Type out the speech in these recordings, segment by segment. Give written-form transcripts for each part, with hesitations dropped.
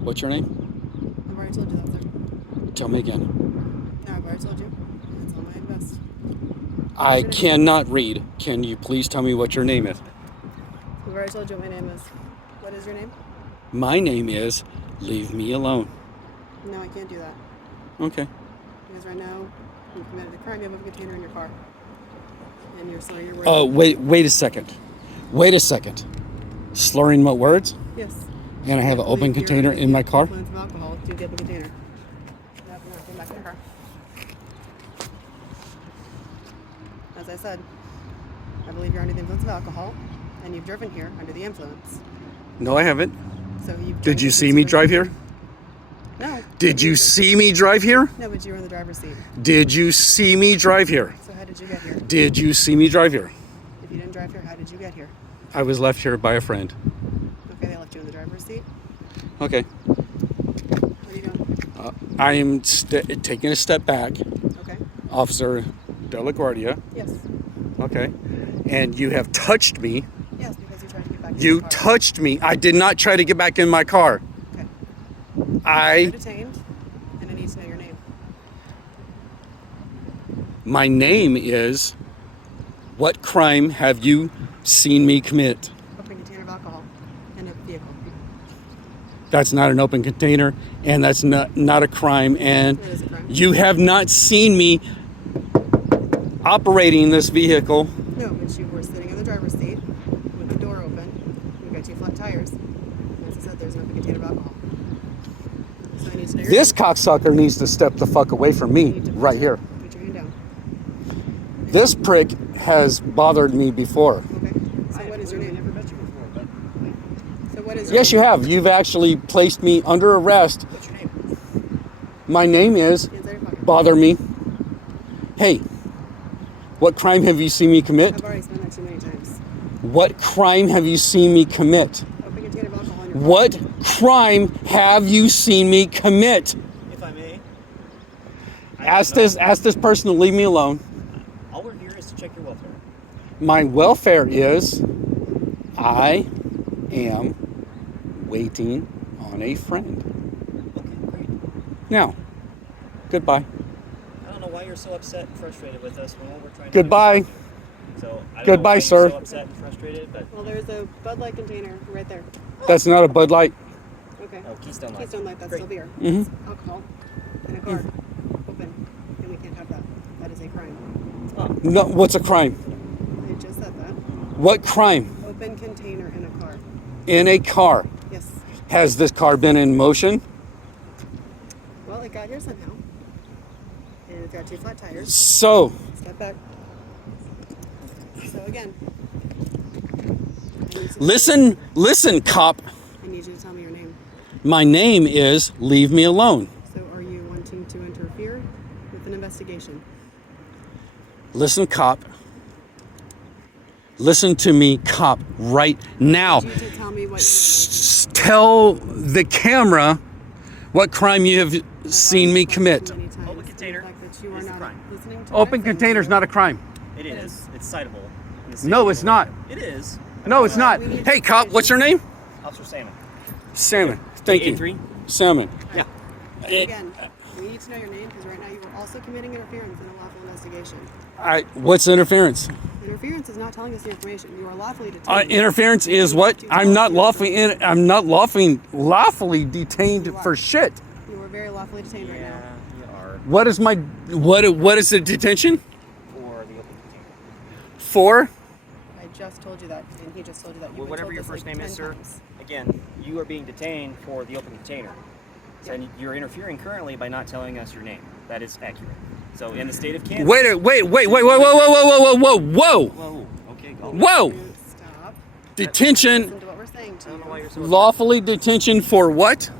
What's your name? I've already told you that, sir. Tell me again. No, I've already told you. It's on my vest. I cannot read. Can you please tell me what your name is? I've already told you what my name is. What is your name? My name is Leave Me Alone. No, I can't do that. Okay. Because right now, you committed a crime. You have a container in your car. And you're slurring your words. Oh, wait a second. Wait a second. Slurring my words? Yes. And I have an open container in my car? Influence of alcohol to the open container. That's not going back in your car. As I said, I believe you're under the influence of alcohol, and you've driven here under the influence. No, I haven't. So Did you see me drive here? No. Did you see me drive here? No, but you were in the driver's seat. Did you see me drive here? So how did you get here? Did you see me drive here? If you didn't drive here, how did you get here? I was left here by a friend. Okay, they left you in the driver's seat. Okay. What are you doing? I am taking a step back. Okay. Officer De La Guardia. Yes. Okay. And you have touched me. Yes, because you tried to get back in You your car. touched me. I did not try to get back in my car. Okay. I You're detained, and I need to know your name. My name is. What crime have you seen me commit? Open container of alcohol in a vehicle. That's not an open container, and that's not a crime. And It is a crime. you have not seen me operating this vehicle. No, but you were sitting in the driver's seat with the door open. You've got two flat tires. As I said, there's an open container of alcohol. So I need to know your This name. cocksucker needs to step the fuck away from You me need to right here. Put your hand down. This prick has bothered me before. Okay. So what is your name? Never met you before, but So what is your Yes, name? you have. You've actually placed me under arrest. what's your name? My name is Inside your pocket. Bother Me. Hey, what crime have you seen me commit? I've already explained that to you many times. What crime have you seen me commit? Open container of alcohol in your What crime have you seen me commit? If I may, Ask this person to leave me alone. all we're here is to check your welfare. My welfare is I am waiting on a friend. Okay, great. Now, goodbye. I don't know why you're so upset and frustrated with us when all we're trying to Goodbye. do is so I don't know Goodbye, why sir. You're so upset and frustrated, but Well, there's a Bud Light container right there. That's not a Bud Light. Okay. oh, Keystone Light. Keystone Light, that's Great. still beer. Mhm. It's alcohol in a car. Open. And we can't have that. That is a crime. Oh, No, what's a crime? I just said that. What crime? Open container in a car. In a car. Yes. Has this car been in motion? Well, it got here somehow. And it's got two flat tires. So, Step back. So again. listen, cop. I need you to tell me your name. My name is Leave Me Alone. So are you wanting to interfere with an investigation? Listen, cop. Listen to me, cop, right now. I need you to tell me what you did. Tell the camera what crime you have seen me commit. Many times. Open container The fact that you are is the not crime. listening to Open what I'm saying container's to you. not a crime. it is. It's citable. in the state No, of it's not. Oregon. It is. No, it's not. Hey, cop, what's your name? Officer Salmon. Salmon. Thank you. A3? Salmon. Yeah. Again, we need to know your name because right now you are also committing interference in a lawful investigation. What's interference? Interference is not telling us the information. You are lawfully detained. Interference is what? I'm not lawfully detained for shit. You are very lawfully detained right now. You are What is what is the detention for the open container. for? I just told you that, and he just told you that. You've Well, been whatever told your this first like name is, 10 sir. times. Again, you are being detained for the open container. Yeah. And you're interfering currently by not telling us your name. That is accurate. So in the state of Kansas. Wait, whoa. Whoa. Okay, go. Whoa. Stop. Detention, Listen to what we're saying to I don't know why you. you're so upset. lawfully detention for what?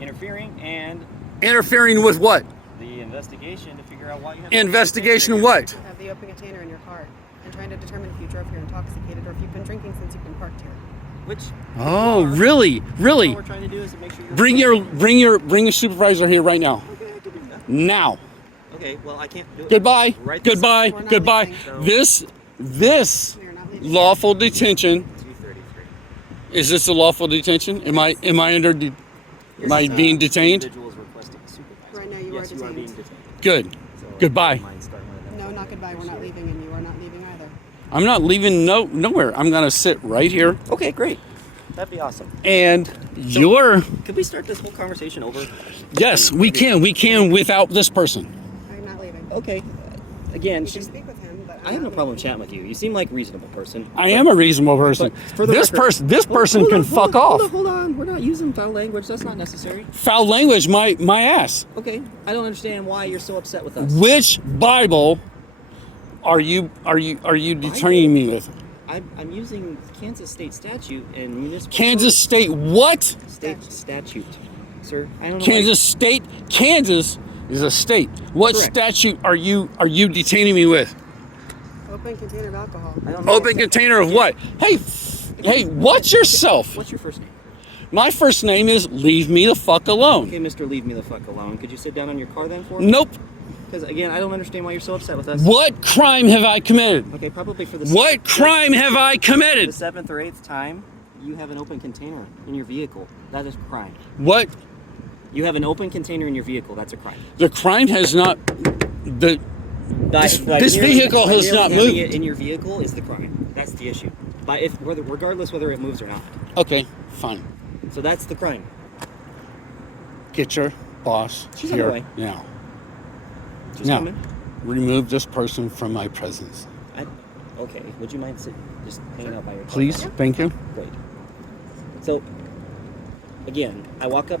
Interfering and Interfering with what? the investigation to figure out why you have Investigation what? You have the open container in your car and trying to determine if you drove here intoxicated or if you've been drinking since you've been parked here. Which Oh, really? all Really? we're trying to do is to make sure you're Bring your supervisor here right now. Okay, I can do that. Now. Okay, well I can't do it. Goodbye. Right this Goodbye. We're not Goodbye. leaving, so- This We are not leaving. lawful detention. 233. Is this a lawful detention? Am I under Am I being detained? Individuals requesting a supervisor. Right now you yes, are you are being detained. detained. Good. So, Goodbye. mind starting with that. No, not goodbye. We're not leaving, and you are not leaving either. I'm not leaving nowhere. I'm going to sit right here. Okay, great. That'd be awesome. And So, you're... Could we start this whole conversation over? Yes, we can. We can without this person. I'm not leaving. Okay. Again, You can speak with him, but I have no problem chatting with you. You seem like a reasonable person. I am a reasonable person. But for the This record- person can fuck off. Hold on. We're not using foul language. That's not necessary. Foul language, my ass. Okay. I don't understand why you're so upset with us. Which Bible are you detaining me with? I'm using Kansas state statute and municipal Kansas State what? state statute, sir. I don't know. Kansas State. Kansas is a state. What Correct. statute are you detaining me with? open container of alcohol. I don't know. Open container of what? Hey, watch yourself. What's your first name? My first name is Leave Me the Fuck Alone. Okay, Mr. Leave Me the Fuck Alone. Could you sit down on your car then for me? Nope. Because again, I don't understand why you're so upset with us. What crime have I committed? Okay, probably for the What crime have I the committed? 7th or 8th time you have an open container in your vehicle. That is a crime. What? You have an open container in your vehicle. That's a crime. The crime has not. This vehicle by has merely not having moved. it in your vehicle is the crime. That's the issue. Regardless whether it moves or not. Okay, fine. So that's the crime. Get your boss She's on her here way. now. Just Now, coming. remove this person from my presence. Okay. Would you mind just hanging out by your Please, thank you. Great. So, again, I walk up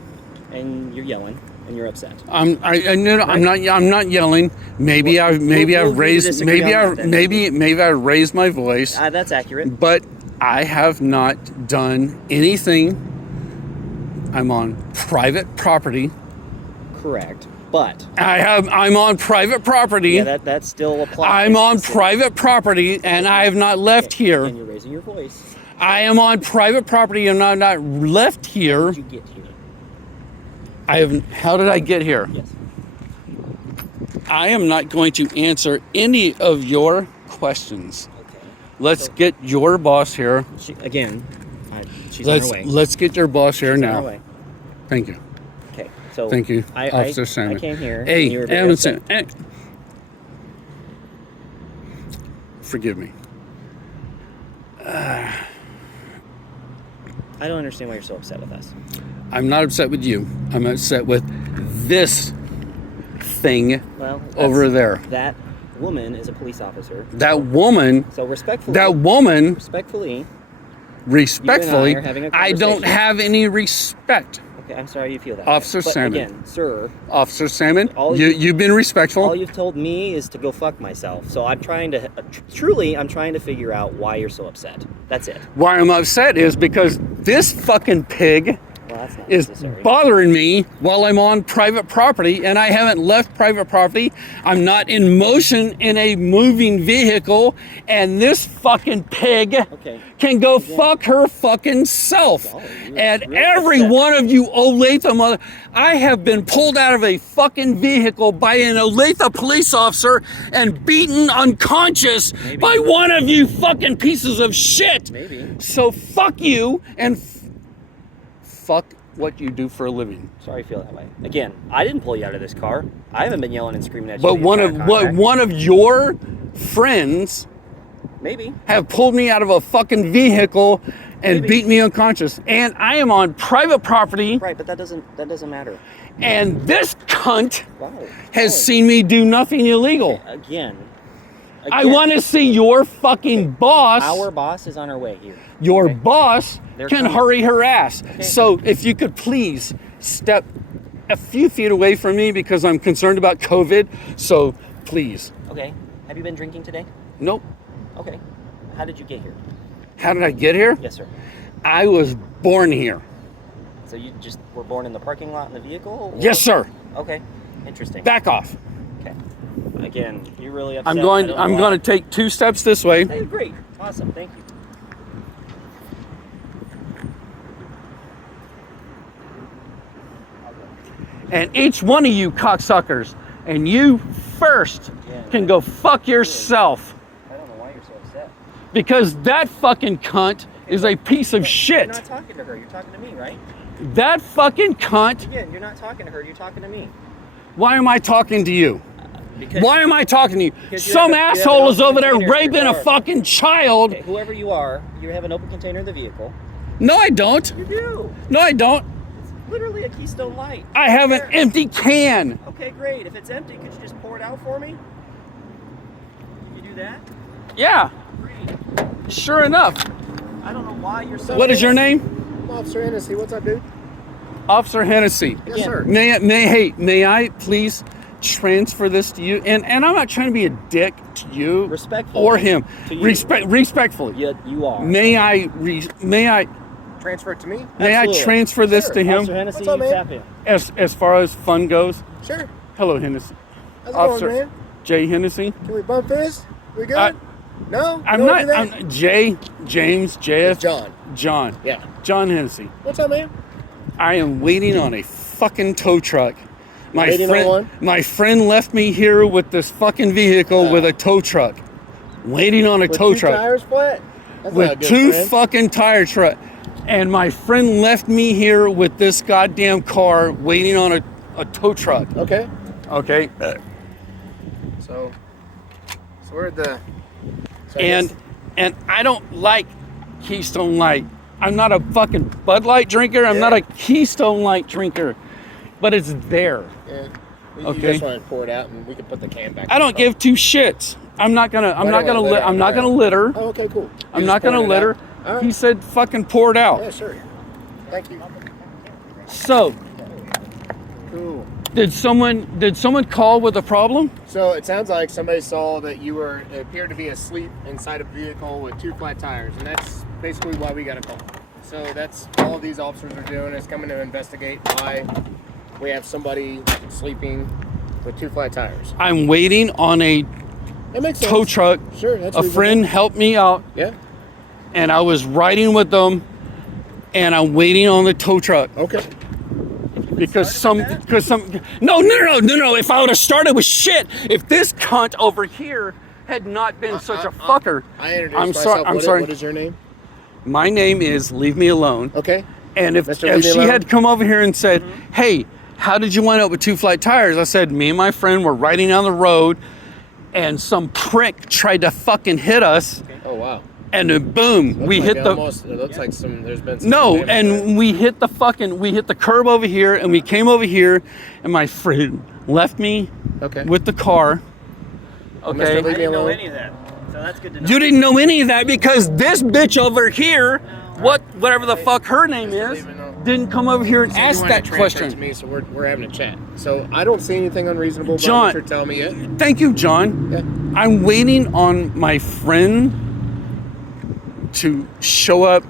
and you're yelling and you're upset. I'm not yelling. Maybe I've raised I raised my voice, That's accurate. but I have not done anything. I'm on private property. Correct. But I'm on private property. yeah, that still applies. I'm on private property, and I have not left here. And you're raising your voice. I am on private property, and I'm not left here. How did you get here? How did I get here? Yes. I am not going to answer any of your questions. Okay. Let's get your boss here. She's on her way. Let's get your boss here She's now. on her way. Thank you. Okay. So Thank you, I Officer Salmon. I came here. Hey, and you were very upset. Forgive me. I don't understand why you're so upset with us. I'm not upset with you. I'm upset with this thing Well, over there. That woman is a police officer. That woman. So respectfully. Respectfully, You and I are having a I don't conversation. have any respect. Okay, I'm sorry you feel that. Officer way. But Salmon. Again, sir, Officer Salmon, All you've been respectful. all you've told me is to go fuck myself. So I'm trying to, truly, I'm trying to figure out why you're so upset. That's it. Why I'm upset is because this fucking pig Well, that's not is necessary. bothering me while I'm on private property, and I haven't left private property. I'm not in motion in a moving vehicle, and this fucking pig Okay. can go fuck her fucking self. Golly, you're And really every upset. one of you Olathe mother, I have been pulled out of a fucking vehicle by an Olathe police officer and beaten unconscious Maybe. by one of you fucking pieces of shit. Maybe. So fuck you and fuck what you do for a living. Sorry you feel that way. Again, I didn't pull you out of this car. I haven't been yelling and screaming at you. But the entire contact. one of your friends Maybe. have pulled me out of a fucking vehicle and Maybe. beat me unconscious. And I am on private property, Right, but that doesn't matter. and this cunt Wow. has seen me do nothing illegal. Again. I want to see your fucking boss. Our boss is on her way here. Your Okay. boss They're can coming. hurry her ass. Okay. So if you could please step a few feet away from me because I'm concerned about COVID. So please. Okay. Have you been drinking today? Nope. Okay. How did you get here? How did I get here? Yes, sir. I was born here. So you just were born in the parking lot in the vehicle? or- Yes, sir. Okay. Interesting. Back off. Okay. Again, you're really upset. I'm I going don't know I'm why. going to take 2 steps this way. Hey, great. Awesome. Thank you. And each one of you cocksuckers, and you first can go fuck yourself. I don't know why you're so upset. Because that fucking cunt is a piece of You're shit. not talking to her. You're talking to me, right? That fucking cunt. Again, you're not talking to her. You're talking to me. Why am I talking to you? Because Why am I talking to you? Because you Some have asshole an is over there open container in raping your a car. fucking child. okay, whoever you are, you have an open container in the vehicle. No, I don't. You do. No, I don't. It's literally a Keystone Light. I have an There. empty can. Okay, great. If it's empty, could you just pour it out for me? Can you do that? Yeah, Great. sure enough. I don't know why you're so. What is your name? Officer Hennessy, what's up, dude? Officer Hennessy. Yes, sir. May I please transfer this to you? And I'm not trying to be a dick to you Respectfully. or him. To you. Respectfully. Yeah, you are. May I Transfer it to me? Absolutely. transfer this Sure. to him Officer Hennessy, What's up, you man? tap in. as far as fun goes? Sure. Hello, Hennessy. How's it Officer going, man? Jay Hennessy. Can we bump this? We good? I- no? I'm You don't not. do that? I'm Jay, James, JF, It's John. John. Yeah. John Hennessy. What's up, man? I am waiting on a fucking tow truck. Waiting on one? My friend left me here with this fucking vehicle with a tow truck. Waiting on a With tow two truck. tires flat? That's not a With good two friend. fucking tire truck. And my friend left me here with this goddamn car waiting on a tow truck. Okay. Okay. So we're at the... so I And guess- I don't like Keystone Light. I'm not a fucking Bud Light drinker. I'm Yeah. not a Keystone Light drinker. But it's there. Yeah. You Okay. just want to pour it out and we can put the can back. I don't give two shits. I'm not gonna don't litter I'm not gonna litter. Oh, okay, cool. I'm You're not just gonna pouring it litter. out? All right. He said fucking pour it out. Yeah, sure. Thank you. So, Cool. did someone call with a problem? So it sounds like somebody saw that you appeared to be asleep inside a vehicle with two flat tires, and that's basically why we got a call. So that's all these officers are doing is coming to investigate why we have somebody sleeping with two flat tires. I'm waiting on a That makes sense. tow truck. Sure, that's A reasonable. friend helped me out, Yeah. and I was riding with them, and I'm waiting on the tow truck Okay. because some. No. If I would have started with shit, if this cunt over here had not been such a fucker, I introduced I'm myself. sorry. I'm What- sorry. What is your name? My name is Leave Me Alone. Okay. And if Mr. Leave Me she Alone? had come over here and said, "Hey, how did you wind up with two flat tires?" I said, "Me and my friend were riding down the road, and some prick tried to fucking hit us, Oh wow. and then boom, Looks we like hit the almost, it looks like there's been some no, damage there. and we hit the curb over here, and we came over here, and my friend left me Okay. with the car. Mr. Okay, Leave I Me didn't know alone. any of that, so that's good to know. you didn't know any of that because this bitch over here, whatever the fuck her name Mr. is, Leave Me alone. didn't come over here and So you ask wanna that transfer it question. to me, so we're having a chat. So I don't see anything unreasonable about John- what you're telling me yet. Thank you, John. Yeah. I'm waiting on my friend to show up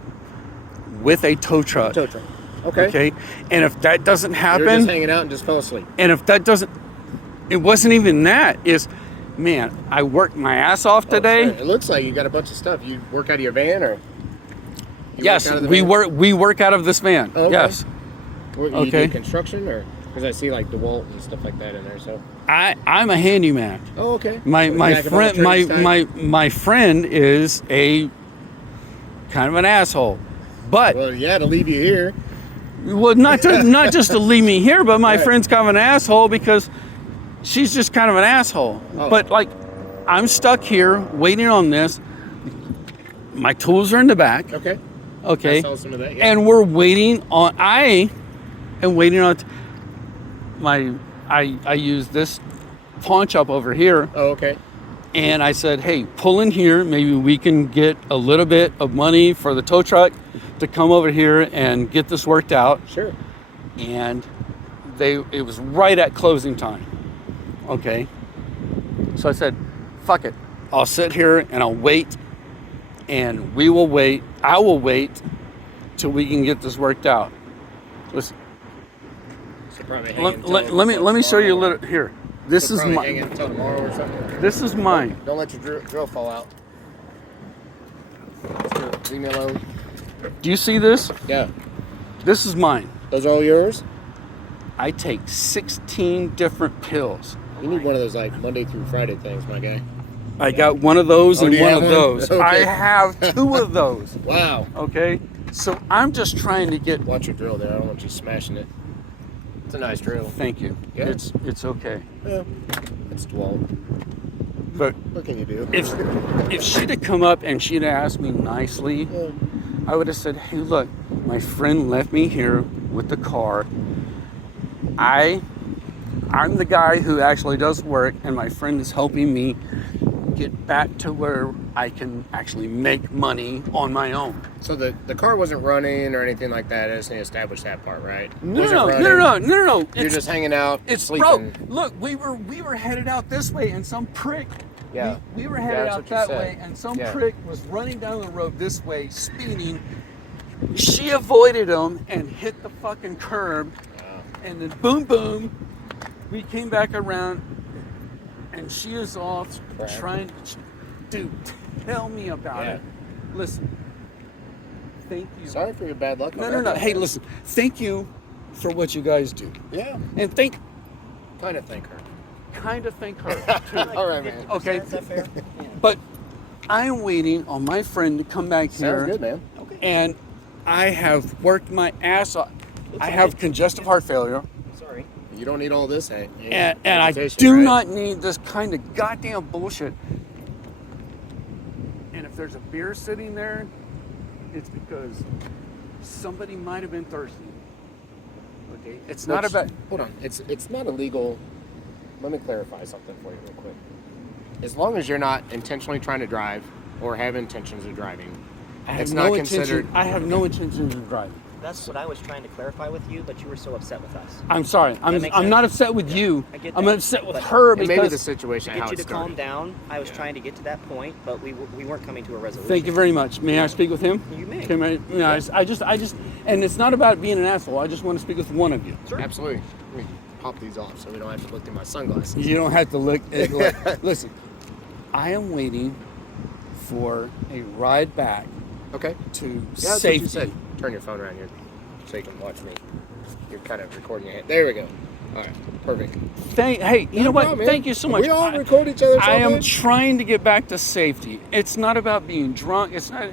with a tow truck. Tow truck. Okay. Okay, and if that doesn't You're happen, just hanging out and just fell asleep. and if that doesn't, it wasn't even that. Is, man, I worked my ass off today. Oh, it looks like you got a bunch of stuff. You work out of your van, or you Yes, work out of the we van? work out of this van. Oh, okay. Yes, You okay. do construction, or because I see like DeWalt and stuff like that in there. So. I'm a handyman. Oh, okay. My Jack of all friend trades type? my friend is a kind of an asshole, but Well, yeah, to leave you here. well, not just to leave me here, but my Right. friend's kind of an asshole because she's just kind of an asshole. Oh. But like, I'm stuck here waiting on this. My tools are in the back. Okay. Okay. I saw some of that. Yeah. And we're waiting on. I am waiting on I use this pawn shop over here, Oh, okay. and I said, "Hey, pull in here. Maybe we can get a little bit of money for the tow truck to come over here and get this worked out." Sure. And it was right at closing time. Okay. So I said, "Fuck it. I'll sit here and I'll wait, and we will wait. I will wait till we can get this worked out." Listen, So probably hang let until me show you a tomorrow. little here. This So is probably hang my until tomorrow or something. this is mine. Don't let your drill fall out. Just leave me alone. Do you see this? Yeah. This is mine. Those are all yours? I take 16 different pills. You need one of those like Monday through Friday things, my guy. I got one of those Oh, and do you one have of one? those. Okay. I have two of those. Wow. Okay, so I'm just trying to get. Watch your drill there. I don't want you smashing it. It's a nice drill. Thank you. Yeah. It's okay. Yeah. It's 12. But What can you do? if she'd have come up and she'd have asked me nicely, Yeah. I would have said, "Hey, look, my friend left me here with the car. I'm the guy who actually does work, and my friend is helping me get back to where I can actually make money on my own." So the car wasn't running or anything like that. I just need to establish that part, right? No. You're It's just hanging out, It's sleeping. bro. Look, we were headed out this way, and some prick. Yeah. We were Yeah, headed that's out what you that said. way, and some Yeah. prick was running down the road this way, speeding. She avoided him and hit the fucking curb, and then boom, boom. We came back around, and she is off Crap. trying. Dude, tell me about Yeah. it. Listen. Thank you. Sorry for your bad luck. No. Hey, listen. Thank you for what you guys do, Yeah. and Kind of thank her. kind of thank her too. All right, man. Okay, Is that fair? Yeah. but I am waiting on my friend to come back here, Sounds good, man. Okay. and I have worked my ass off. It's I okay. have congestive heart failure, Sorry. You don't need all this, and I agitation, do right? not need this kind of goddamn bullshit. And if there's a beer sitting there, it's because somebody might have been thirsty. Okay, it's not Which- about. Hold on. It's not illegal. Let me clarify something for you real quick. As long as you're not intentionally trying to drive or have intentions of driving, I have it's no not intention. considered. I have no intention of driving. That's what I was trying to clarify with you, but you were so upset with us. I'm sorry. I'm makes not sense. upset with you. I get I'm that. upset with But- her And because. maybe the situation To how get you it to calm started. down, I was Yeah. trying to get to that point, but we weren't coming to a resolution. Thank you very much. May I speak with him? You may. I just, and it's not about being an asshole. I just want to speak with one of you. Sure. Absolutely. Let me pop these off so we don't have to look through my sunglasses. You don't have to look. Listen, I am waiting for a ride back Okay. to Yeah, that's what safety. you said. Turn your phone around here so you can watch me. You're kind of recording your hand. There we go. All right. Perfect. Hey, you know what? problem, man. Thank you so much. We all record each other. I am trying to get back to safety. It's not about being drunk. It's not.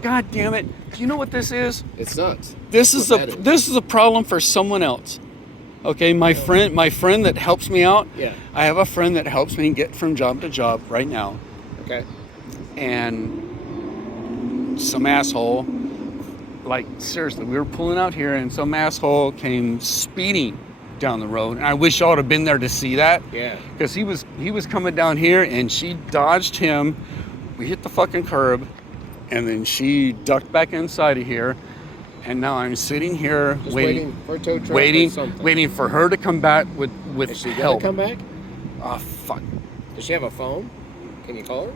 God damn it! Do you know what this is? It sucks. This is What a that this is a problem for someone else. Okay, my friend that helps me out. Yeah. I have a friend that helps me get from job to job right now, Okay. and some asshole, like seriously, we were pulling out here, and some asshole came speeding down the road, and I wish y'all would have been there to see that. Yeah. Because he was coming down here, and she dodged him. We hit the fucking curb, and then she ducked back inside of here. And now I'm sitting here Just waiting for a tow truck or something. waiting for her to come back with Is she gonna help. come back? Oh fuck! Does she have a phone? Can you call her?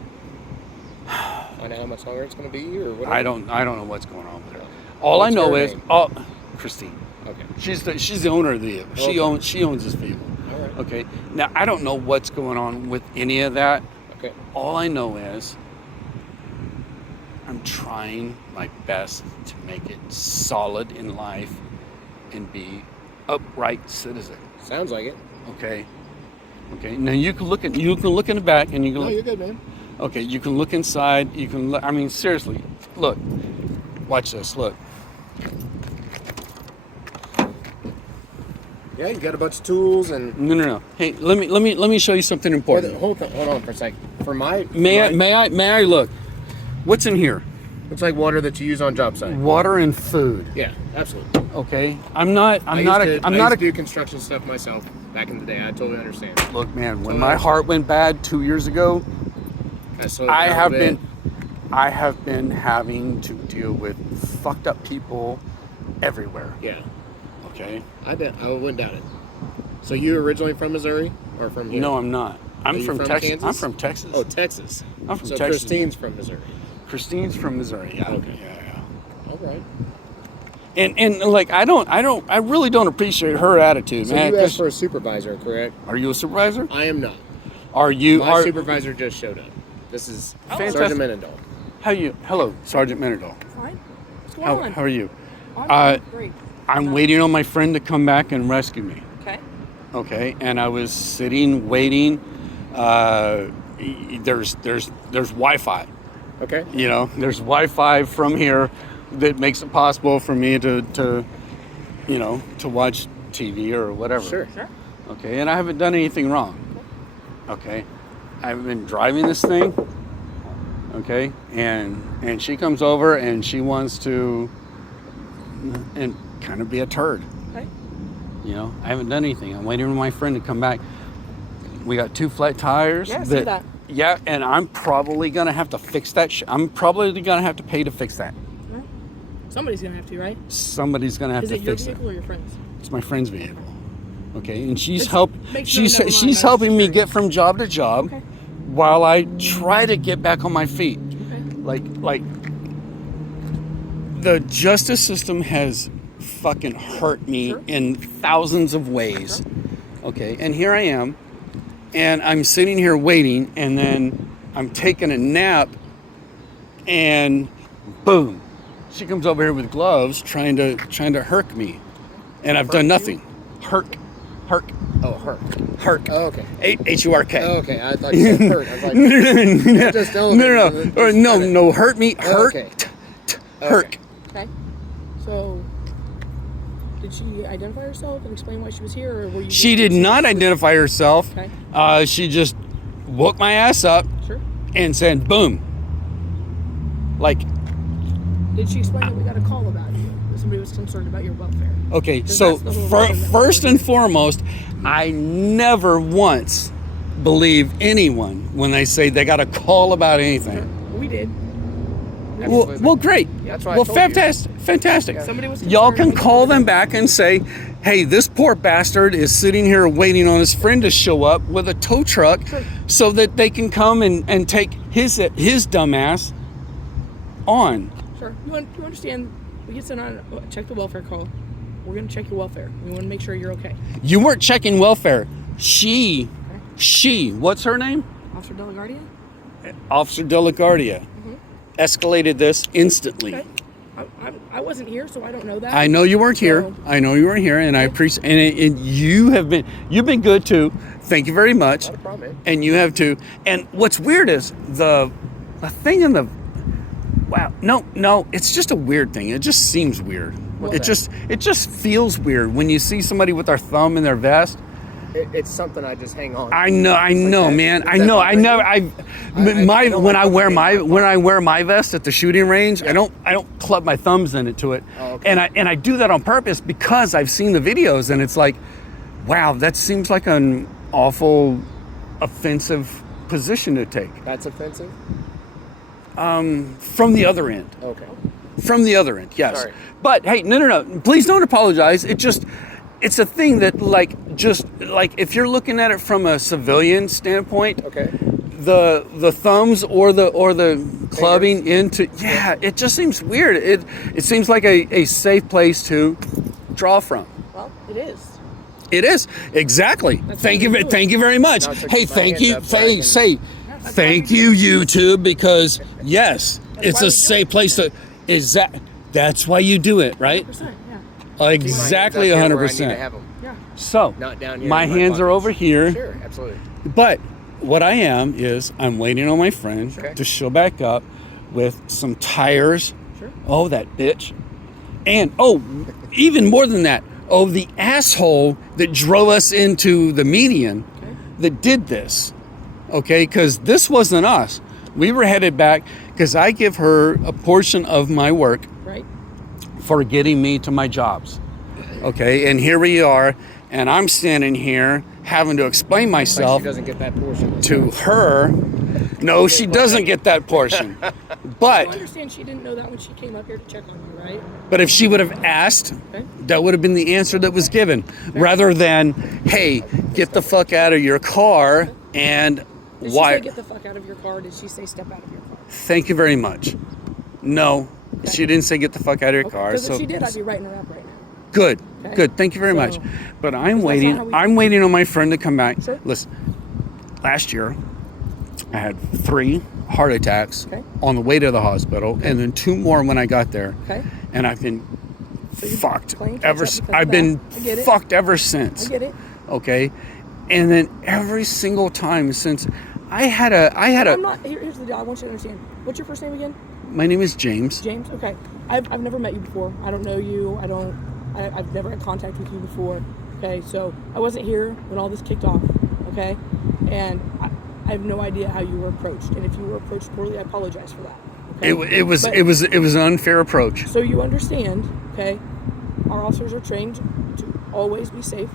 Find out how much longer it's gonna be, or whatever. I don't know what's going on with her. All What's I know her is name? Christine. Okay. She's the owner of the vehicle. Okay. She owns this vehicle. All right. Okay. Now I don't know what's going on with any of that. Okay. All I know is I'm trying my best to make it solid in life and be upright citizen. Sounds like it. Okay. Okay. Now you can look in the back, and you can No, look. you're good, man. Okay. You can look inside. You can look. I mean, seriously. Look. Watch this. Look. Yeah, you got a bunch of tools and. No. Hey, let me show you something important. Hold on for a sec. For my. May I look? What's in here? Looks like water that you use on job site. Water and food. Yeah, absolutely. Okay. I'm not I used to do construction stuff myself back in the day. I totally understand. Look, man. When Totally my heart went bad 2 years ago, I have been having to deal with fucked up people everywhere. Yeah, Okay. I wouldn't doubt it. So you originally from Missouri or from here? No, I'm not. I'm you from from Texas. Kansas? I'm from Texas. Oh, Texas. I'm from so Texas. Christine's from Missouri. Christine's from Missouri. Yeah. Okay. Yeah. All right. And like I really don't appreciate her attitude, So man. you 'cause- asked for a supervisor, correct? Are you a supervisor? I am not. Are you? My supervisor just showed up. This is Fantastic. Sergeant Mendendahl. Hello, Sergeant Mendendahl. Fine. What's going on? How are you? I'm great. I'm waiting on my friend to come back and rescue me. Okay. Okay, and I was sitting, waiting. there's Wi-Fi. Okay. You know, there's Wi-Fi from here that makes it possible for me to you know, to watch TV or whatever. Sure. Okay, and I haven't done anything wrong. Okay, I've been driving this thing. Okay, and she comes over and she wants to and kind of be a turd. Okay. You know, I haven't done anything. I'm waiting for my friend to come back. We got 2 flat tires. Yeah, I see that. Yeah, and I'm probably gonna have to fix that. I'm probably gonna have to pay to fix that. Somebody's gonna have to, right? Somebody's gonna have Is to it your fix it. vehicle or your friend's? It's my friend's vehicle. Okay, and Make sure She's never mind, she's that's helping me security. get from job to job Okay. while I try to get back on my feet. Okay. Like the justice system has fucking hurt me Sure. in thousands of ways. Okay, and here I am, and I'm sitting here waiting, and then I'm taking a nap, and boom, she comes over here with gloves, trying to herk me, and I've done nothing. Herk. Oh, hurt. Herk. Oh, okay. H-U-R-K. Oh, okay. I thought you said hurt. I was like, no, just don't. no, hurt me, Oh, hurt, okay. herk. Okay. So, did she identify herself and explain why she was here, or were you? She did not identify herself. Okay. She just woke my ass up Sure. and said, boom. Like, Did she explain that we got a call about you? That somebody was concerned about your welfare. okay, 'Cause so that's the whole reason that first we're and here. foremost, I never once believe anyone when they say they got a call about anything. We did. Well, great. That's why I Well, told you. fantastic. Somebody was Y'all can concerned. call them back and say, hey, this poor bastard is sitting here waiting on his friend to show up with a tow truck Sure. so that they can come and take his dumb ass on. Sure. You understand? We get sent on check the welfare call. We're gonna check your welfare. We want to make sure you're okay. You weren't checking welfare. She, what's her name? Officer Delaguardia. Officer De La Guardia escalated this instantly. Okay. I wasn't here, so I don't know that. I know you weren't here. So- I know you weren't here, and I appreciate. And you've been good too. Thank you very much. Not a problem, man. And you have too. And what's weird is the thing in the. Wow, no, it's just a weird thing. It just seems weird. It just feels weird when you see somebody with their thumb in their vest. It's something I just hang on. I know, that- man. is I that know. what I it is? never. I don't When like I wear my vest at the shooting range, I don't club my thumbs into it. Oh, okay. And I do that on purpose because I've seen the videos and it's like, wow, that seems like an awful offensive position to take. That's offensive? From the other end. Okay. From the other end, yes. Sorry. But hey, no. Please don't apologize. It's a thing that just if you're looking at it from a civilian standpoint, Okay. the thumbs or the clubbing into it just seems weird. It seems like a safe place to draw from. Well, it is. It is exactly. That's Thank what you. we do. Thank you very much. Now I took Hey, my thank hand you. up so I Say that's thank why you, we do YouTube, because yes, it's why a we do safe it. place to. That's why you do it, right? 100%, yeah. Keep my hands Exactly, up here where I need to 100%. have 'em, Yeah. So not down here. my in hands are pockets. over here. Sure, absolutely. But what I am is I'm waiting on my friend Okay. to show back up with some tires. Sure. Oh, that bitch. And even more than that. Oh, the asshole that drove us into the median Okay. that did this. Okay, because this wasn't us. We were headed back because I give her a portion of my work Right. for getting me to my jobs. Okay, and here we are, and I'm standing here having to explain Like myself she doesn't get that portion. to her. No, she doesn't get that portion. I But understand she didn't know that when she came up here to check on you, right? if she would have asked, Okay. that would have been the answer that was given, rather than, hey, get the fuck out of your car and Did she why? say get the fuck out of your car? Or did she say step out of your car? Thank you very much. No, she didn't say get the fuck out of your car. Because So if she did, I'd be writing her up right now. good, Okay. good. Thank you very much. So- But I'm Because that's waiting. not how we- I'm waiting on my friend to come back. Sure. Listen, last year I had 3 heart attacks Okay. on the way to the hospital, and then 2 more when I got there. Okay. And I've been So you're fucked playing ever. catch up because I've of been that. I get it. fucked ever since. I get it. Okay, and then every single time since I had a. I'm not. Here's the deal. I want you to understand. What's your first name again? My name is James. James. Okay. I've never met you before. I don't know you. I've never had contact with you before. Okay. So I wasn't here when all this kicked off. Okay. And I have no idea how you were approached. And if you were approached poorly, I apologize for that. Okay? It was an unfair approach. So you understand, okay? Our officers are trained to always be safe,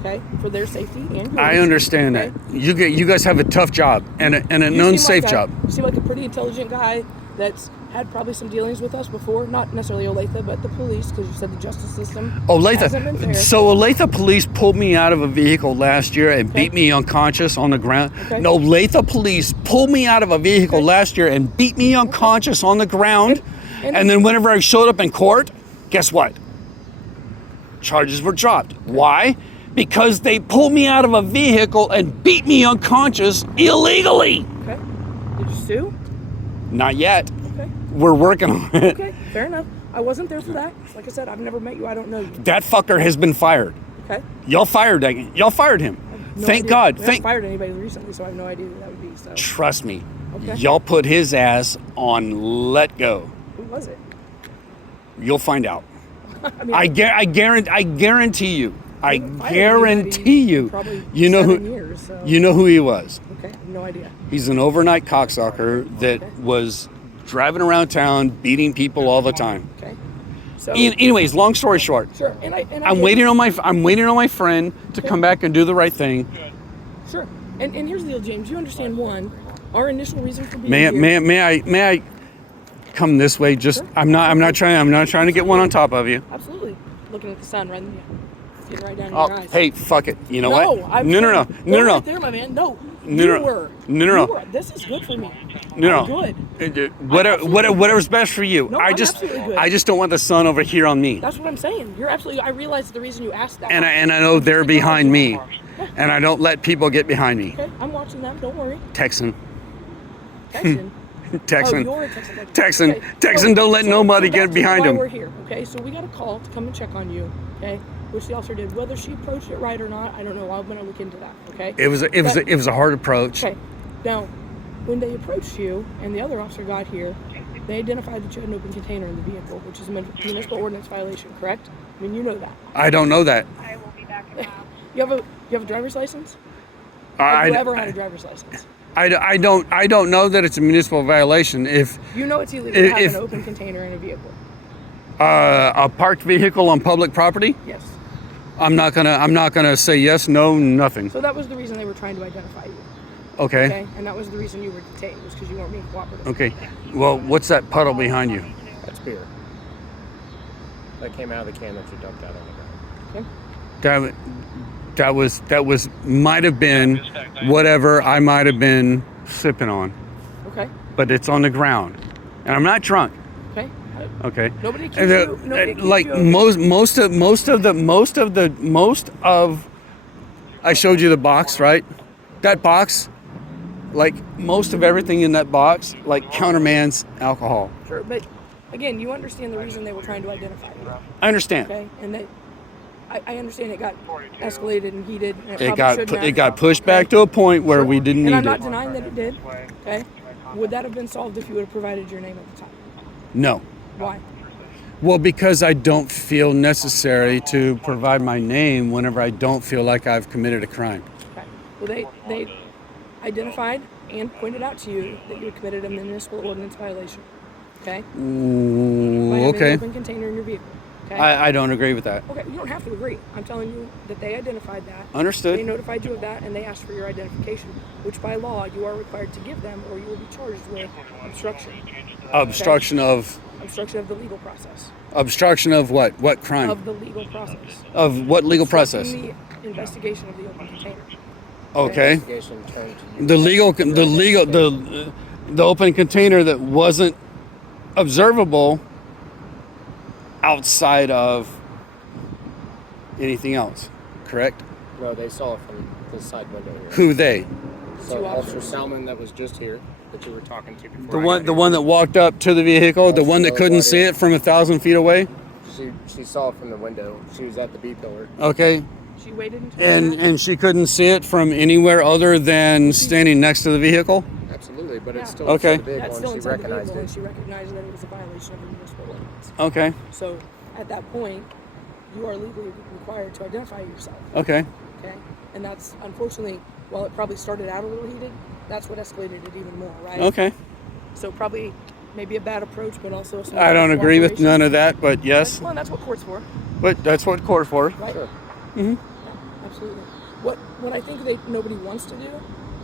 okay, for their safety and yours. I understand okay? that. You guys have a tough job and an You unsafe seem like job. You seem like a pretty intelligent guy that's had probably some dealings with us before, not necessarily Olathe, but the police, because you said the justice system hasn't been fair. So Olathe Police pulled me out of a vehicle last year and beat me unconscious on the ground. Okay. No, Olathe Police pulled me out of a vehicle last year and beat me unconscious on the ground. And then whenever I showed up in court, guess what? Charges were dropped. Why? Because they pulled me out of a vehicle and beat me unconscious illegally. Okay. Did you sue? Not yet. Okay. We're working on it. Okay. Fair enough. I wasn't there for that. Like I said, I've never met you. I don't know you. That fucker has been fired. Okay. Y'all fired him. No Thank idea. God. We haven't fired anybody recently, so I have no idea who that would be. So. Trust me. Okay. Y'all put his ass on let go. Who was it? You'll find out. I mean, I guarantee you. I haven't fired guarantee anybody you. in probably You know 7 who years, so. you know who he was. Okay. I have no idea. He's an overnight cocksucker that was driving around town beating people all the time. Okay. So. Anyways, long story short, Sure. I'm waiting on my friend to come back and do the right thing. Sure. And here's the deal, James. You understand one, our initial reason for being May here. may I come this way? Just Sure. I'm not trying to get one on top of you. Absolutely. Looking at the sun right in you. Getting right down in Oh, your eyes. hey, fuck it. You know no, what? I'm No. Right there, my man. No. No, You no. were. No. You were. This is good for me. No. I'm good. Whatever's best for you. No, I I'm just absolutely good. I just don't want the sun over here on me. That's what I'm saying. You're absolutely. I realize the reason you asked that. And I know they're behind me, and I don't let people get behind me. Okay, I'm watching them. Don't worry. Texan. Texan. Texan. Oh, you're a Texan. Okay. Texan. Okay. Texan, don't let nobody get that's behind why him. We're here. Okay, so we got a call to come and check on you. Okay, which the officer did. Whether she approached it right or not, I don't know. I'm gonna look into that. Okay. It was a hard approach. Okay. Now, when they approached you and the other officer got here, they identified that you had an open container in the vehicle, which is a municipal ordinance violation, correct? I mean, you know that. I don't know that. You have a driver's license? Have you ever had a driver's license? I don't know that it's a municipal violation if You know it's illegal to have if- an open container in a vehicle. a parked vehicle on public property. Yes. I'm not gonna say yes, no, nothing. So that was the reason they were trying to identify you. Okay. Okay. And that was the reason you were detained, was because you weren't being cooperative. Okay. Well, what's that puddle behind you? That's beer. That came out of the can that you dumped out on the ground. Okay. That was might have been whatever I might have been sipping on, Okay. but it's on the ground, and I'm not drunk. Okay. Okay. Nobody accused And you. Nobody accused like you of- most of I showed you the box, right? That box, like most of everything in that box, like countermands alcohol. Sure, but again, you understand the reason they were trying to identify you. I understand. Okay. And they, I understand it got escalated and heated. And It got pushed back to a point where we didn't And need I'm not it. denying that it did. Okay. Would that have been solved if you would have provided your name at the time? No. Why? Well, because I don't feel necessary to provide my name whenever I don't feel like I've committed a crime. Okay. Well, they identified and pointed out to you that you had committed a municipal ordinance violation. Okay. By having Okay. an open container in your vehicle. Okay. I don't agree with that. Okay, you don't have to agree. I'm telling you that they identified that. They Understood. notified you of that, and they asked for your identification, which by law you are required to give them, or you will be charged with obstruction. Obstruction of Obstruction of the legal process. obstruction of what? What crime? Of the legal process. Of what legal process? Obstructing the investigation of the open container. Okay. Investigation turned to you. The open container that wasn't observable outside of anything else, correct? No, they saw it from the side window here. Who they? So Two Officer officers. Salmon that was just here, that you were talking to before. The I one got the here. one that walked up to the vehicle, the one that couldn't see it from 1,000 feet away? She saw it from the window. She was at the B pillar. Okay. She waited until And she couldn't see it from anywhere other than standing next to the vehicle? Absolutely, but it's Yeah. still Okay. inside the vehicle, That's still and she inside the recognized vehicle, it. and she recognized that it was a violation of the municipal ordinance. Okay. So at that point, you are legally required to identify yourself. Okay. Okay, and that's unfortunately, while it probably started out a little heated, that's what escalated it even more, right? Okay. So probably maybe a bad approach, but also some I don't agree with cooperation. none of that, but yes. Well, that's what court's for, But that's what court's for. right? Sure. Yeah, absolutely. What I think nobody wants to do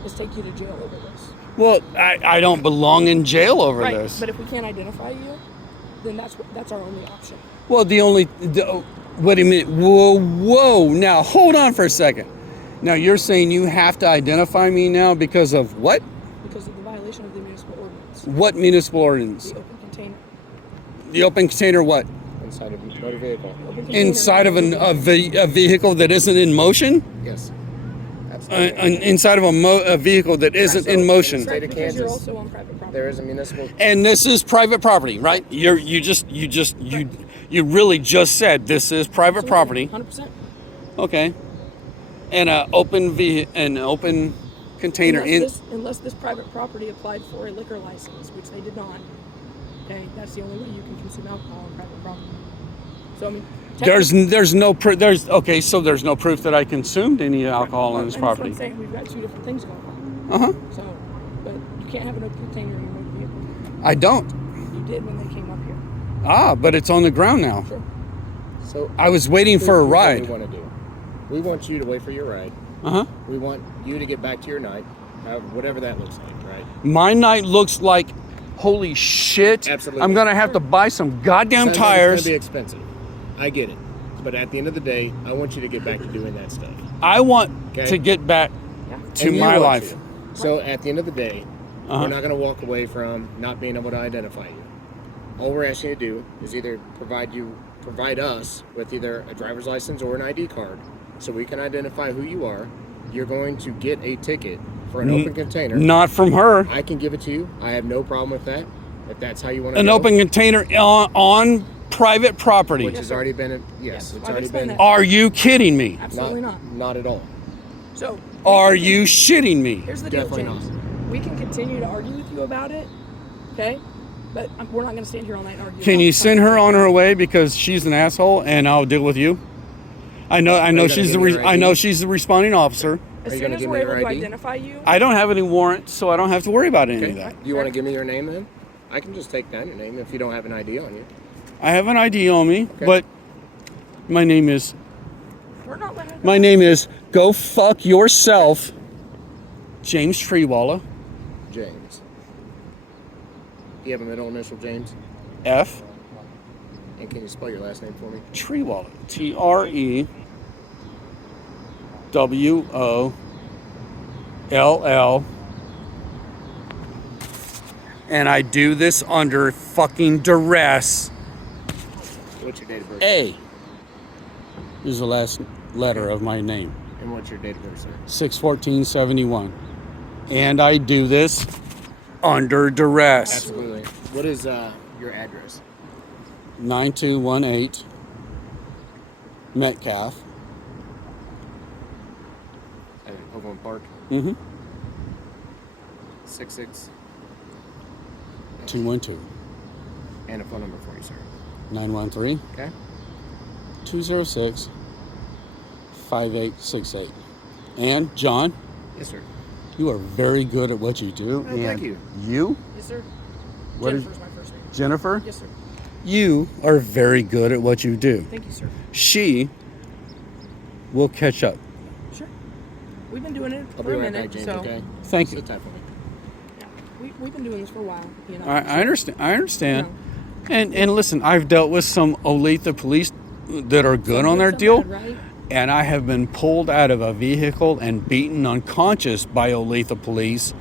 is take you to jail over this. Well, I don't belong in jail over Right. this. But if we can't identify you, then that's our only option. Well, what do you mean? Whoa. Now, hold on for a second. Now, you're saying you have to identify me now because of what? Because of the violation of the municipal ordinance. What municipal ordinance? The open container. The open container what? Inside of a motor vehicle. Open container. Inside of a vehicle that isn't in motion? Yes. Absolutely. Inside of a vehicle that isn't in motion. State of Because you're Kansas, also on private property. there is a municipal. And this is private property, right? You really just said this is private property. 100%. Okay. And an open container Unless this private property applied for a liquor license, which they did not. Okay, that's the only way you can consume alcohol on private property. So I mean, there's no proof. So there's no proof that I consumed any alcohol on this and that's property. what I'm saying. We've got two different things going on. Uh huh. So, but you can't have an open container in your motor vehicle. I don't. You did when they came up here. Ah, but it's on the ground now. Sure. So I was waiting for a here's what ride. We want to do. We want you to wait for your ride. Uh huh. We want you to get back to your night, whatever that looks like, right? My night looks like, holy shit. Absolutely. I'm gonna have to buy some goddamn It's tires. gonna be expensive. I get it, but at the end of the day, I want you to get back to doing that stuff. I want Okay. to get back Yeah. to And you my want life. to. So at the end of the day, Uh-huh. we're not going to walk away from not being able to identify you. All we're asking you to do is either provide us with either a driver's license or an ID card, so we can identify who you are. You're going to get a ticket for an open container. Not from her. I can give it to you. I have no problem with that. If that's how you want to An go. open container on private property. Which has already been, yes, it's I've already explained been. that. Are you kidding me? Absolutely not. Not at all. So Are you shitting me? here's the deal, Definitely James. We can continue to argue with you about it, okay? But we're not going to stand here all night and argue. Can about you it. send her on her way because she's an asshole, and I'll deal with you? I know you she's gonna give me your I know ID? she's the responding officer. As Are you soon gonna as give we're me able your to ID? identify you, I don't have any warrants, so I don't have to worry about any of Okay. that. Do you want to give me your name then? I can just take down your name if you don't have an ID on you. I have an ID on me, Okay. but my name is we're not letting her go. go fuck yourself, James Treewalla. James. Do you have a middle initial, James? F. And can you spell your last name for me? Treewalla. TREWOLL. And I do this under fucking duress. What's your date of birth? A is the last letter of my name. And what's your date of birth, sir? 6/14/71. And I do this under duress. Absolutely. What is your address? 9218 Metcalf. Overland Park. Mm-hmm. 66. 212 And a phone number for you, sir. 913 Okay? 206 5868. And John, Yes, sir. you are very good at what you do. Oh, thank you. You, Yes, sir. What is- Jennifer's my first name. Jennifer, Yes, sir. you are very good at what you do. Thank you, sir. She will catch up. Sure. We've been doing it I'll for be a right minute, back, James, so okay? Thank you. Sit tight for me. we've been doing this for a while. You know. I understand. I understand. You And listen, I've dealt with some Olathe Police that are good on their Some deal. bad, right? And I have been pulled out of a vehicle and beaten unconscious by Olathe Police.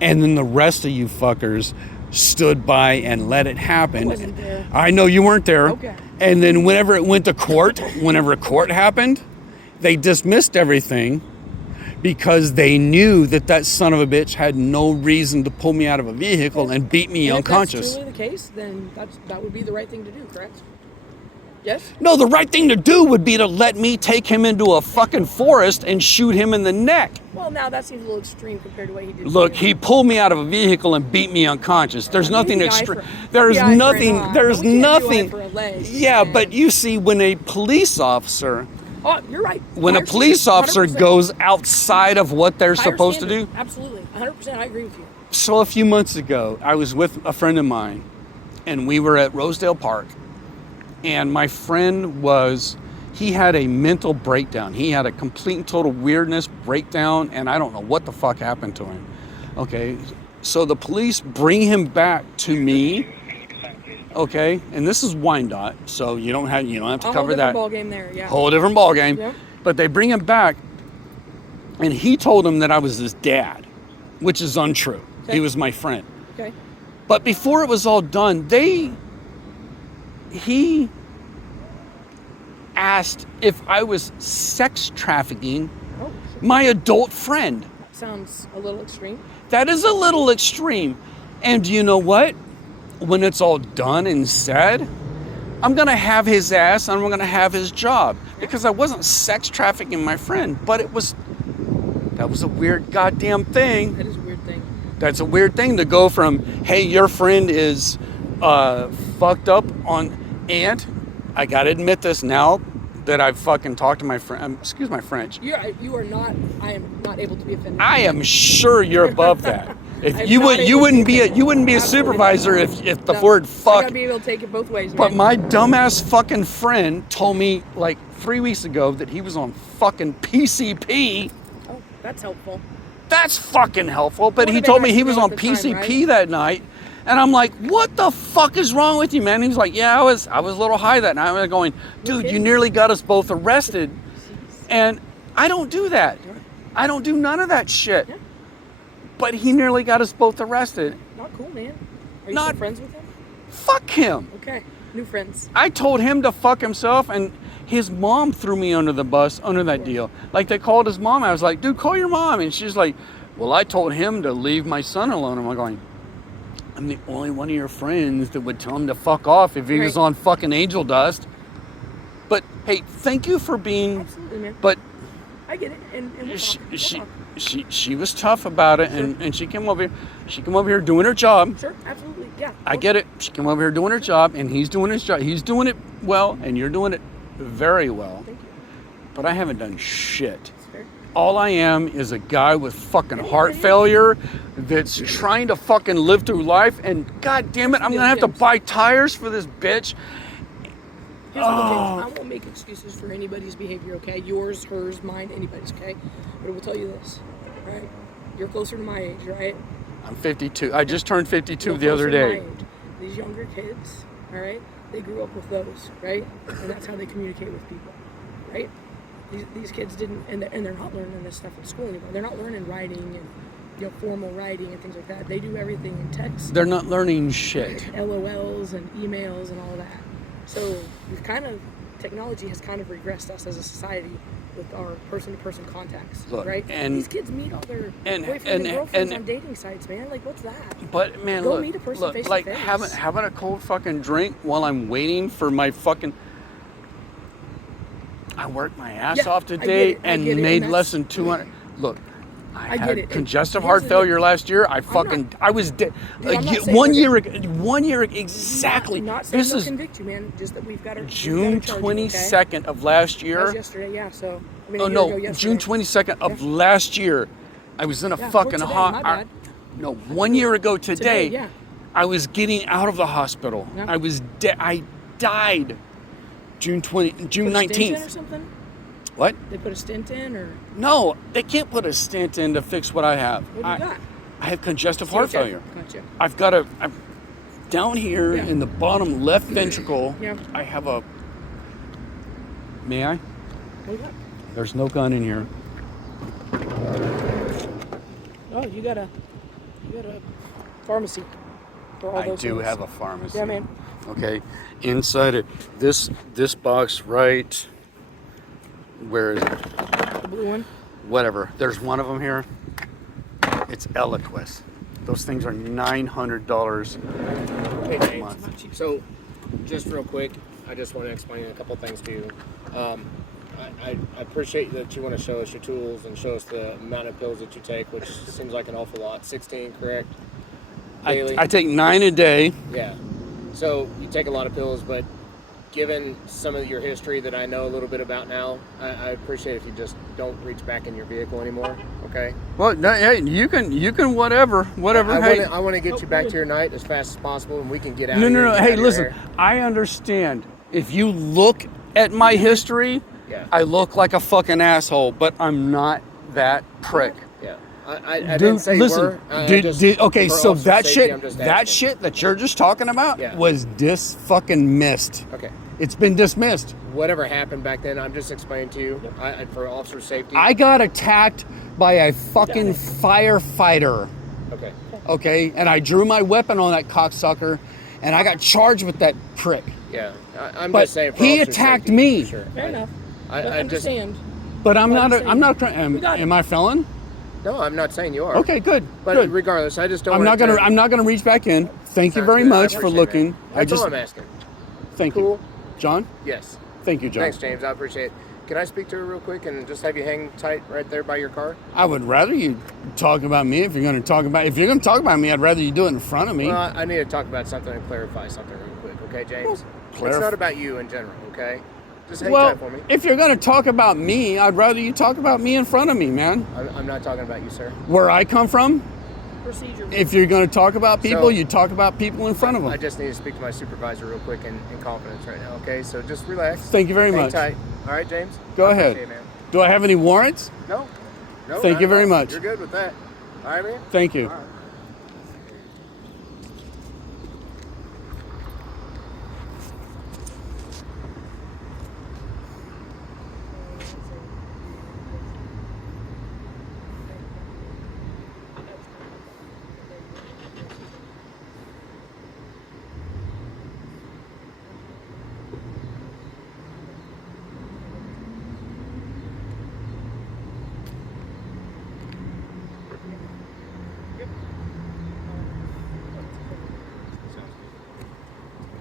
And then the rest of you fuckers stood by and let it happen. I wasn't there. I know you weren't there. Okay. And then whenever it went to court, whenever court happened, they dismissed everything because they knew that that son of a bitch had no reason to pull me out of a vehicle and beat me And unconscious. If that's truly the case, then that would be the right thing to do, correct? Yes. No, the right thing to do would be to let me take him into a fucking forest and shoot him in the neck. Well, now that seems a little extreme compared to what he did. Look, to you. he pulled me out of a vehicle and beat me unconscious. There's nothing Maybe eye extreme. for- There's maybe eye for an nothing. eye, There's but we can't do eye nothing. for a leg, Yeah, man. but you see, when a police officer, Oh, you're right. when a 100%, police officer 100%. goes outside of what they're Higher supposed to standard. do. Absolutely, 100%. I agree with you. So a few months ago, I was with a friend of mine, and we were at Rosedale Park, and my friend he had a mental breakdown. He had a complete and total weirdness breakdown, and I don't know what the fuck happened to him. Okay, so the police bring him back to me. Okay, and this is Wyandotte, so you don't have to cover that. Ball game there, yeah. Whole different ball game. Yep. But they bring him back, and he told him that I was his dad, which is untrue. Okay. He was my friend. Okay. But before it was all done, he asked if I was sex trafficking Oh, my adult friend. that sounds a little extreme. That is a little extreme. And you know what? When it's all done and said, I'm going to have his ass and I'm going to have his job, because I wasn't sex trafficking my friend, but that was a weird goddamn thing. That is a weird thing. That's a weird thing to go from, hey, your friend is fucked up on, and I gotta admit this now that I've fucking talked to my friend, excuse my French. You are not, I am not able to be offended. I am sure you're above that. If I'm you not would, able you to wouldn't be be you wouldn't be a Absolutely supervisor not. if the No, word I fuck. gotta be able to take it both ways, But man. my dumbass fucking friend told me like 3 weeks ago that he was on fucking PCP. Oh, that's helpful. That's fucking helpful. But One he of told them me has he to was know on at the time, PCP right? that night. And I'm like, what the fuck is wrong with you, man? He's like, yeah, I was a little high that night. I was going, dude, you kidding. nearly got us both arrested. And I don't do that. I don't do none of that shit. Yeah. But he nearly got us both arrested. Not cool, man. Are you Not- still friends with him? Fuck him. Okay, new friends. I told him to fuck himself, and his mom threw me under the bus under that deal. Like, they called his mom. I was like, dude, call your mom. And she's like, well, I told him to leave my son alone. I'm going, I'm the only one of your friends that would tell him to fuck off if he was Right. on fucking angel dust. But hey, thank you for being. Absolutely, man. But I get it, and we'll talk. We'll talk. she was tough about it, and she came over here. She came over here doing her job. Sure, absolutely, yeah. I get it. She came over here doing her job, and he's doing his job. He's doing it well, and you're doing it very well. Thank you. But I haven't done shit. It's fair. All I am is a guy with fucking heart failure that's trying to fucking live through life, and god damn it, I'm gonna have to buy tires for this bitch. Here's the thing. I won't make excuses for anybody's behavior, okay? Yours, hers, mine, anybody's, okay? But I will tell you this, right? You're closer to my age, right? I'm 52. I just turned 52 You're the other closer to day. my age. These younger kids, all right? They grew up with those, right? And that's how they communicate with people, right? These kids didn't, and they're not learning this stuff in school anymore. They're not learning writing and formal writing and things like that. They do everything in text. They're not learning shit. LOLs and emails and all of that. So technology has kind of regressed us as a society with our person-to-person contacts, Look, right? and- These kids meet all their and- boyfriends and- and girlfriends and- on dating sites, man. Like, what's that? But man, Go look, meet a person look, face to like face. having a cold fucking drink while I'm waiting for my fucking. I worked my ass Yeah, off I today get it, I and get it, made and less that's- than 200. Look, I get had it, and congestive here's heart the failure thing. last year. I was dead. Dude, I'm not saying 1 that- year ago, 1 year exactly. I'm not saying This they'll is convict you, man. Just that we've got to June charge you, okay? 22nd of last That year. was yesterday, yeah. So I mean, Oh a year no, ago yesterday. June 22nd of last year. I was in a Yeah, fucking or today, hot. my bad. No, 1 year ago today. yeah. I was getting out of the hospital. Yeah. I died June Put a stint in or 19th. something? What? They put a stint in, or No, they can't put a stent in to fix what I have. what do you got? I have congestive heart CHF. failure. Gotcha. I'm down here Yeah. in the bottom left ventricle. Yeah. I have a. May I? What do you got? There's no gun in here. Oh, you got a pharmacy for all I those do things. have a pharmacy. Yeah, man. Okay, inside it, this box right. Where is it? The blue one. Whatever. There's one of them here. It's Eliquis. Those things are $900 Hey, a James. month. So, just real quick, I just want to explain a couple things to you. I appreciate that you want to show us your tools and show us the amount of pills that you take, which seems like an awful lot. 16, correct? Daily? I take 9 a day. Yeah. So you take a lot of pills, but given some of your history that I know a little bit about now, I appreciate if you just don't reach back in your vehicle anymore. Okay. Well, hey, you can whatever. I want to get you back to your night as fast as possible, and we can get out. No. of here and get out Hey, of your listen. hair. I understand. If you look at my history, Yeah. I look like a fucking asshole, but I'm not that prick. Yeah. I didn't say listen, you were. okay, for so officer that safety, shit, I'm just that asking. shit that you're just talking about Yeah. was missed. Okay. It's been dismissed. Whatever happened back then, I'm just explaining to you for officer safety. I got attacked by a fucking firefighter, Okay. okay? And I drew my weapon on that cocksucker, and I got charged with that prick. Yeah. I'm But just saying. For he officer attacked safety, me. for Sure. Fair enough. I just. understand. But I'm not. understand. I'm not. We got it. Am I a felon? No, I'm not saying you are. Okay, good. But good. regardless, I just don't. I'm want not gonna. it to- I'm not gonna reach back in. Thank you Sounds very good. I much for appreciate looking. that. That's all I'm asking. Thank Cool. you, John. Yes. Thank you, John. Thanks, James. I appreciate it. Can I speak to her real quick and just have you hang tight right there by your car? I would rather you talk about me if you're going to talk about. If you're going to talk about me, I'd rather you do it in front of me. Well, I need to talk about something and clarify something real quick, okay, James? Well, It's not about you in general, okay? Just hang Well, tight for me. if you're going to talk about me, I'd rather you talk about me in front of me, man. I'm not talking about you, sir. Where I come from, Procedure. if you're going to talk about people, So- you talk about people in front of them. I just need to speak to my supervisor real quick in confidence right now, okay? So just relax. Thank you very Hang much. tight. All right, James? Go I ahead. appreciate it, man. Do I have any warrants? No. No. Thank not you at very all. much. You're good with that. All right, man? Thank you. All right.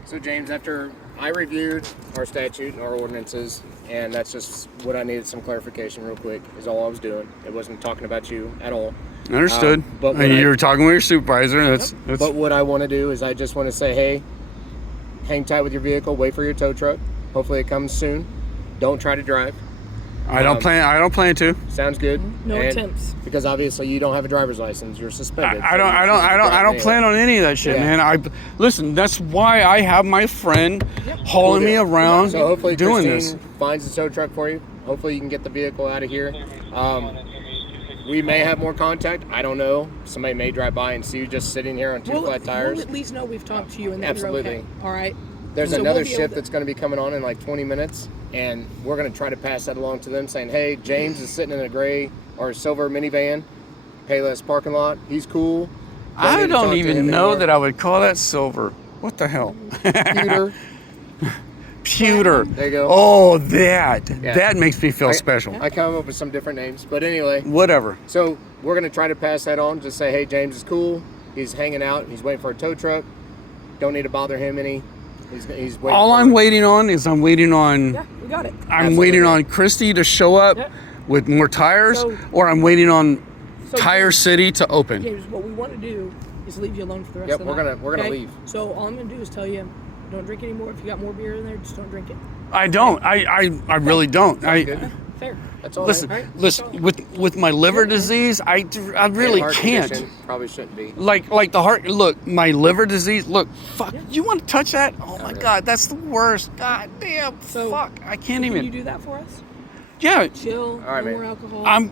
So James, after I reviewed our statute and our ordinances, and that's just what I needed some clarification real quick, is all I was doing. It wasn't talking about you at all. Understood. but what And I- you were talking with your supervisor. That's But what I want to do is I just want to say, hey, hang tight with your vehicle, wait for your tow truck. Hopefully it comes soon. Don't try to drive. I don't plan to. Sounds good. No And- attempts. Because obviously you don't have a driver's license. You're suspended. I don't plan on any of that shit, Yeah. man. Listen. That's why I have my friend hauling me around, So hopefully doing Christine this. finds the tow truck for you. Hopefully you can get the vehicle out of here. We may have more contact. I don't know. Somebody may drive by and see you just sitting here on two flat tires. We'll at least know we've talked to you and that Absolutely. you're okay. All right. There's So another we'll be able shift to- that's going to be coming on in like 20 minutes, and we're going to try to pass that along to them, saying, hey, James is sitting in a gray or silver minivan, Payless parking lot. He's cool. I need to talk don't to even him know anymore. that I would call that silver. What the hell? Computer. Pewter. There you go. Oh, that. Yeah. That makes me feel special. I come up with some different names, but anyway. Whatever. So we're going to try to pass that on. Just say, hey, James is cool. He's hanging out. He's waiting for a tow truck. Don't need to bother him any. He's waiting. All I'm waiting on is I'm waiting on Yeah, we got it. I'm waiting on Christy to show up Yep. with more tires, So- or I'm waiting on So Tire City to open. James, what we want to do is leave you alone for the rest Yep, of the we're night. gonna okay? leave. So all I'm gonna do is tell you, don't drink anymore. If you got more beer in there, just don't drink it. I don't. I really don't. Good. Fair. That's all. Listen, man. listen. With my liver disease, I really Heart can't. condition Probably shouldn't be. Like the heart. Look, my liver disease. Look, fuck. You want to touch that? Oh my god, that's the worst. God damn. So, fuck. I can't Can even. you do that for us? Yeah. Chill. All right, no man. more alcohol. I'm.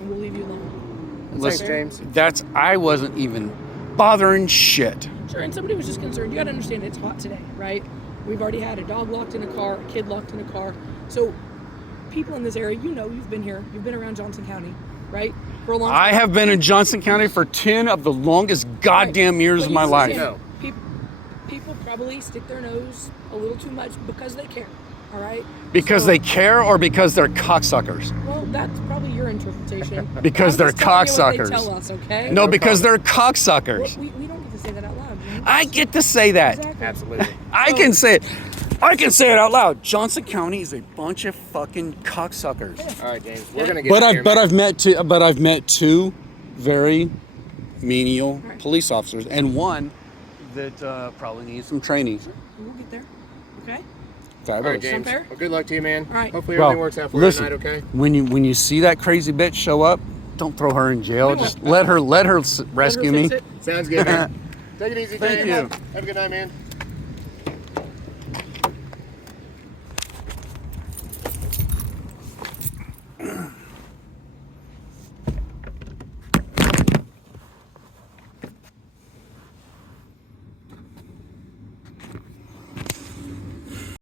and we'll leave you alone. Thanks, Listen, James. that's. I wasn't even bothering shit. Sure. And somebody was just concerned. You got to understand, it's hot today, right? We've already had a dog locked in a car, a kid locked in a car. So, people in this area, you know, you've been here. You've been around Johnson County, right? For a long time. I have been in Johnson County for 10 of the longest goddamn years But of my you life. understand, People probably stick their nose a little too much because they care, all right? Because So- they care or because they're cocksuckers? Well, that's probably your interpretation. Because I'm they're just telling you what cocksuckers. they tell us, okay? No, because they're Well, cocksuckers. we don't get to say that out loud. James. I get to say that. Exactly. Absolutely. I can say it. I can say it out loud. Johnson County is a bunch of fucking cocksuckers. All right, James. We're gonna get. But out of here, I've met two very menial Right. police officers, and one that probably needs some training. We'll get there. Okay. All right, Fabulous. James. fair? Well, good luck to you, man. All right. Hopefully Bro, everything works out for listen, you tonight. Okay. when you see that crazy bitch show up, don't throw her in jail. We Just won't. let her rescue me. Fix it. Sounds good, man. Take it easy, Thank James. you. Have a good night, man.